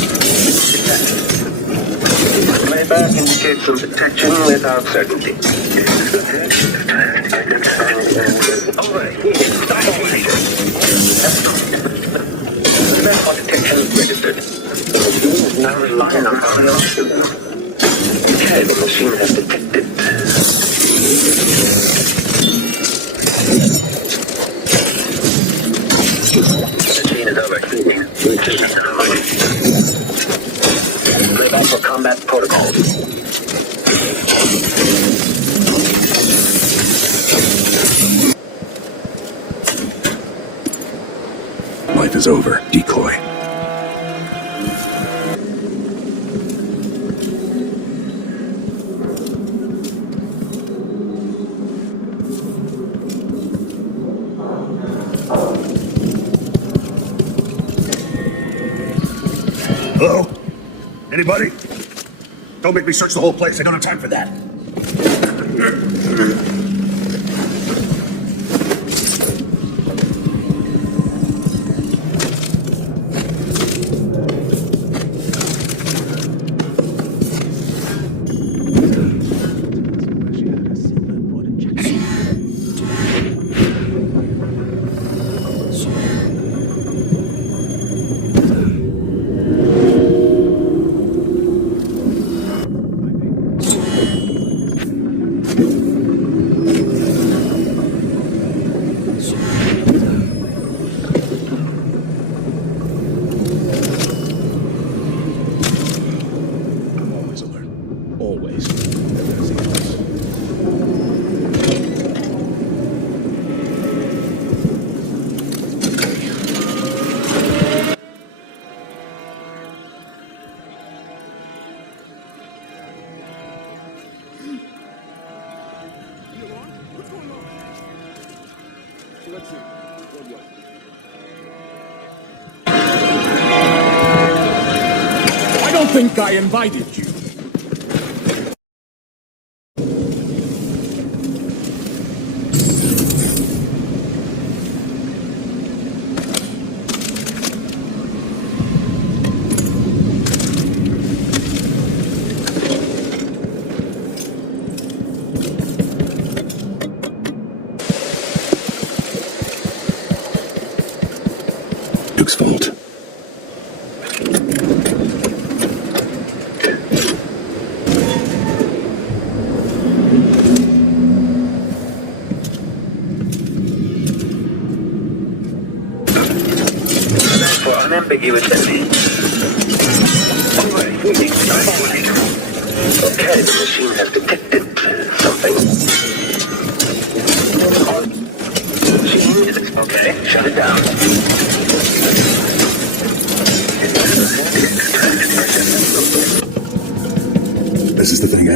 Playback indicates some detection without certainty. Alright, stop overheating. Therefore detection is registered. The machine is now relying on curiosity. Okay, the machine has detected. Machine is overheating. Playback for combat protocols. Life is over, decoy. Hello? Anybody? Don't make me search the whole place. I don't have time for that. I don't think I invited you. Duke's fault. For unambiguity. Okay, the machine has detected something. Machine, okay, shut it down. This is the thing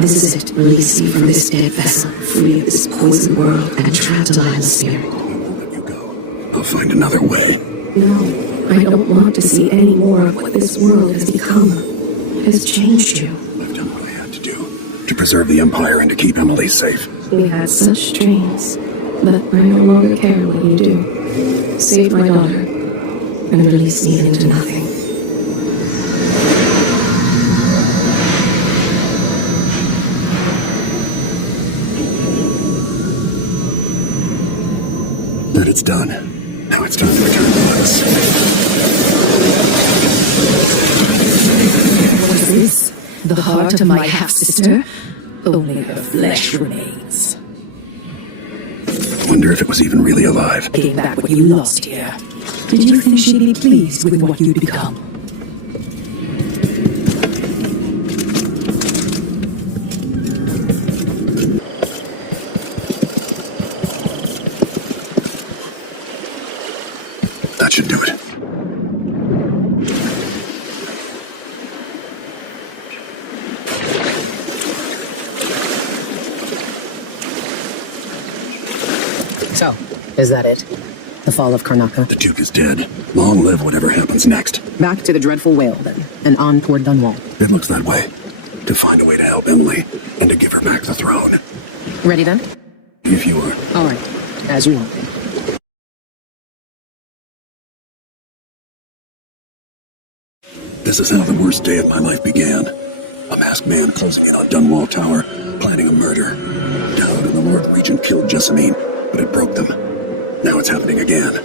This is it. Release me from this dead vessel, free of this poisoned world, and trap Delilah's spirit. I'll find another way. No, I don't want to see any more of what this world has become. It has changed you. I've done what I had to do to preserve the Empire and to keep Emily safe. We had such dreams. But I no longer care what you do. Save my daughter, and release me into nothing. But it's done. Now it's time to return to us. Was this the heart of my half-sister? Only her flesh remains. Wonder if it was even really alive. Gain back what you lost here. Did you think she'd be pleased with what you'd become? That should do it. So, is that it? The fall of Karnaca? The Duke is dead. Long live whatever happens next. Back to the dreadful whale, then, and on toward Dunwall. It looks that way. To find a way to help Emily, and to give her back the throne. Ready, then? If you are. All right. As you want. This is how the worst day of my life began. A masked man closing in on Dunwall Tower, planning a murder. Dowd and the Lord Regent killed Jessamine, but it broke them. Now it's happening again.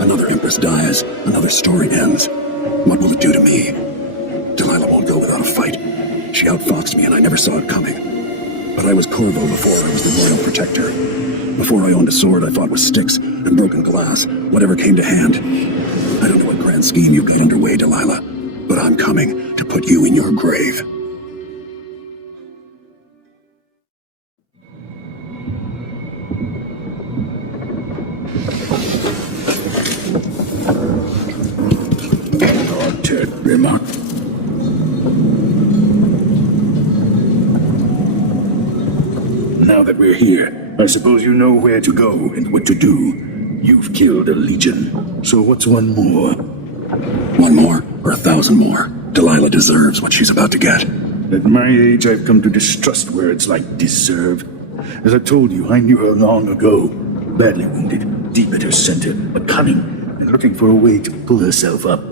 Another Empress dies, another story ends. What will it do to me? Delilah won't go without a fight. She outfoxed me and I never saw it coming. But I was Corvo before I was the Royal Protector. Before I owned a sword, I fought with sticks and broken glass, whatever came to hand. I don't know what grand scheme you've got underway, Delilah, but I'm coming to put you in your grave. Remark. Now that we're here, I suppose you know where to go and what to do. You've killed a legion. So what's one more? One more, or 1,000 more. Delilah deserves what she's about to get. At my age, I've come to distrust words like deserve. As I told you, I knew her long ago. Badly wounded, deep at her center, but cunning, and looking for a way to pull herself up.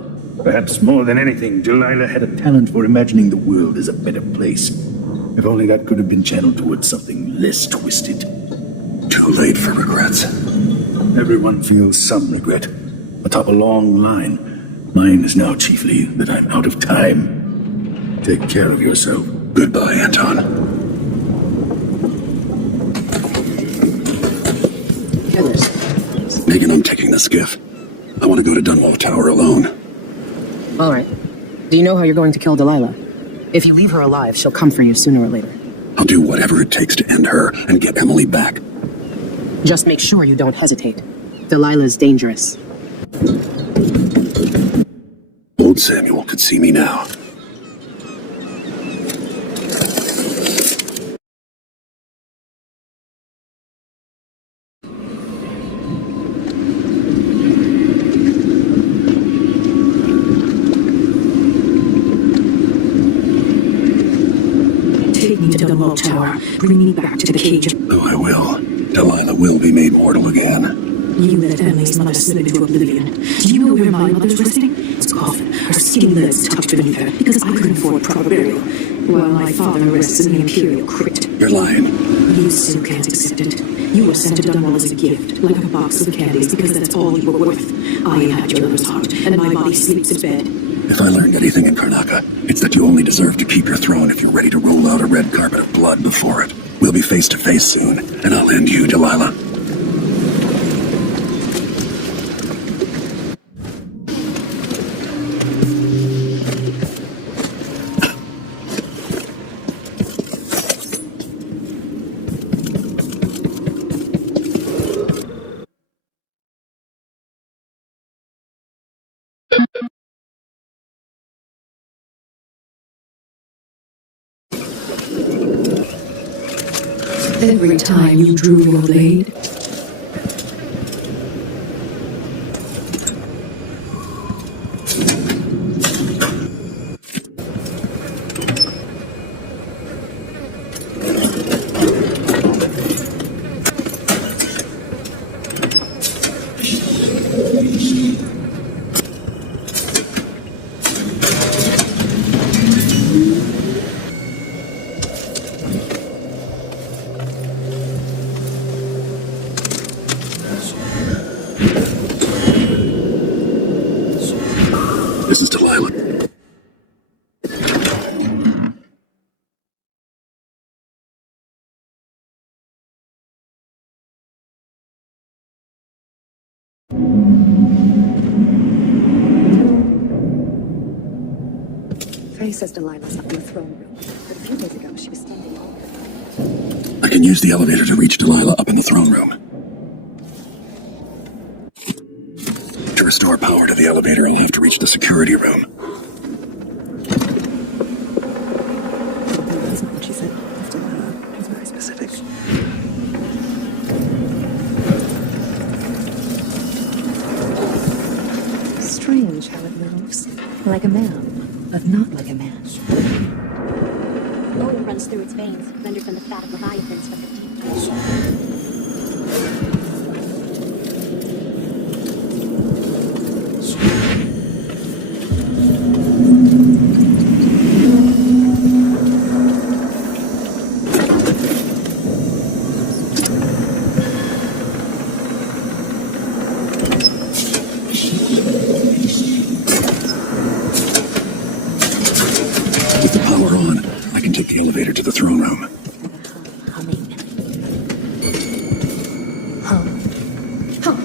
Perhaps more than anything, Delilah had a talent for imagining the world as a better place. If only that could have been channeled towards something less twisted. Too late for regrets. Everyone feels some regret. Atop a long line. Mine is now chiefly that I'm out of time. Take care of yourself. Goodbye, Anton. Megan, I'm taking the skiff. I want to go to Dunwall Tower alone. All right. Do you know how you're going to kill Delilah? If you leave her alive, she'll come for you sooner or later. I'll do whatever it takes to end her and get Emily back. Just make sure you don't hesitate. Delilah's dangerous. Old Samuel could see me now. Dunwall Tower. Bring me back to the cage. Oh, I will. Delilah will be made mortal again. You let Emily's mother slip into oblivion. Do you know where my mother's resting? It's coffin, her skinny legs tucked beneath her, because I couldn't afford proper burial, while my father rests in the Imperial crypt. You're lying. You still can't accept it. You were sent to Dunwall as a gift, like a box of candies, because that's all you were worth. I inhabit your mother's heart, and my body sleeps in bed. If I learned anything in Karnaca, it's that you only deserve to keep your throne if you're ready to roll out a red carpet of blood before it. We'll be face to face soon, and I'll end you, Delilah. Every time you drew your blade, This is Delilah. Faye says Delilah's up in the throne room, but a few days ago she was standing on. I can use the elevator to reach Delilah up in the throne room. To restore power to the elevator, I'll have to reach the security room. That's not what she said after Delilah. It was very specific. Strange how it moves. Like a man, but not like a man. Oil runs through its veins, rendered from the fat of leviathans for 15 years. With the power on, I can take the elevator to the throne room. Humming. Hum. Hum.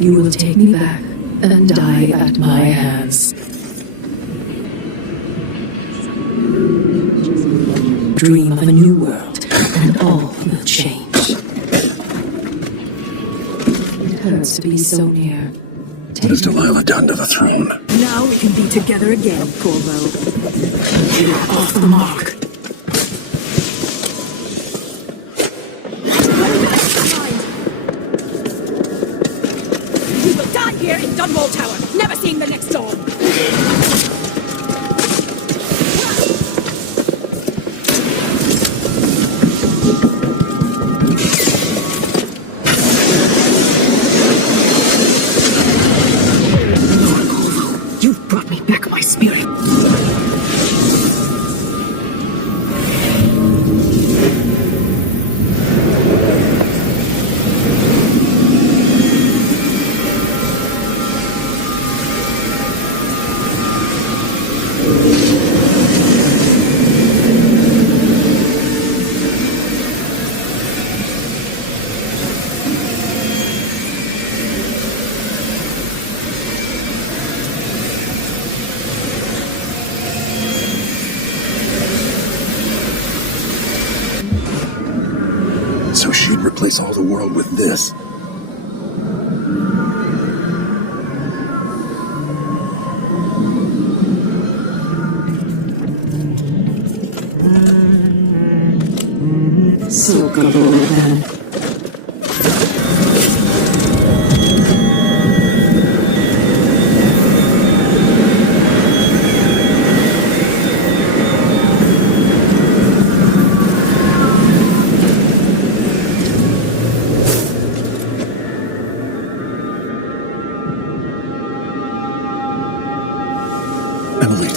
You will take me back and die at my hands. Dream of a new world, and all will change. It hurts to be so near. What has Delilah done to the throne? Now we can be together again, Corvo. You are off the mark. We will die here in Dunwall Tower, never seeing the next dawn. You've brought me back my spirit. So she'd replace all the world with this. So gullible then. Emily.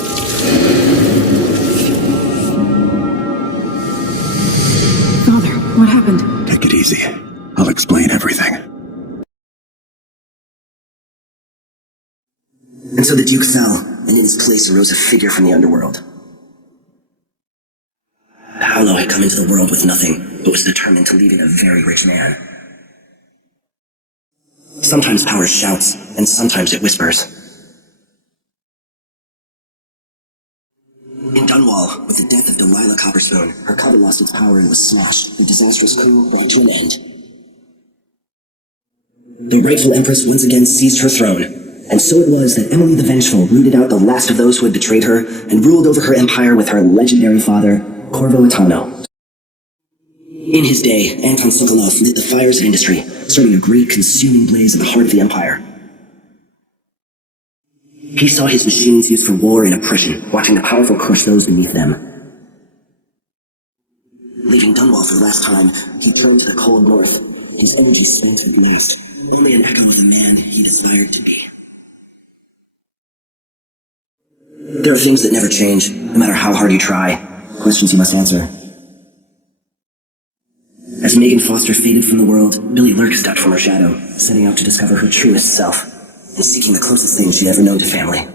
Father, what happened? Take it easy. I'll explain everything. And so the Duke fell. and in his place arose a figure from the underworld. Paolo had come into the world with nothing, but was determined to leave it a very rich man. Sometimes power shouts, and sometimes it whispers. In Dunwall, with the death of Delilah Copperstone, her coven lost its power and was smashed. A disastrous coup brought to an end. The rightful Empress once again seized her throne, and so it was that Emily the Vengeful rooted out the last of those who had betrayed her and ruled over her empire with her legendary father, Corvo Attano. In his day, Anton Sokolov lit the fires of industry, starting a great consuming blaze at the heart of the empire. He saw his machines used for war and oppression, watching the powerful crush those beneath them. Leaving Dunwall for the last time, he turned to the cold north, his energy spent and blazed, only an echo of the man he'd aspired to be. There are things that never change, no matter how hard you try, questions you must answer. As Megan Foster faded from the world, Billy Lurk stepped from her shadow, setting out to discover her truest self, and seeking the closest thing she'd ever known to family.